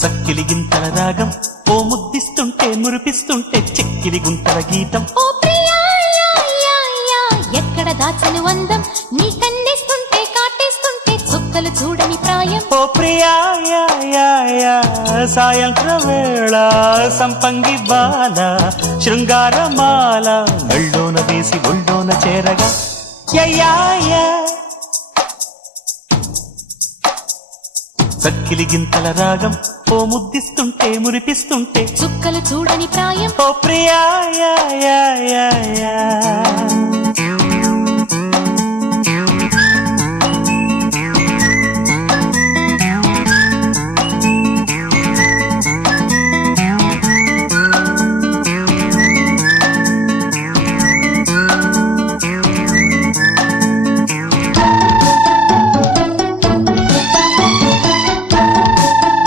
చక్కిలి గింతల రాగం ఓ ముద్దిస్తుంటే మురిపిస్తుంటే చెక్కిలి గుంతల గీతం ఓ ప్రియా యా యా యా ఎక్కడ దాచను అందం నీ కన్నేస్తుంటే కాటేస్తుంటే చుక్కలు చూడని ప్రాయం ఓ ప్రియా యా యా యా సాయంత్ర వేళ సంపంగి బాల శృంగారమాల నళ్ళోన వేసి ఒళ్ళోన చేరగా యా యా చక్కిలి గింతల రాగం ఓ ముద్దిస్తుంటే మురిపిస్తుంటే చుక్కలు చూడని ప్రాయం ఓ Priya yeah yeah yeah yeah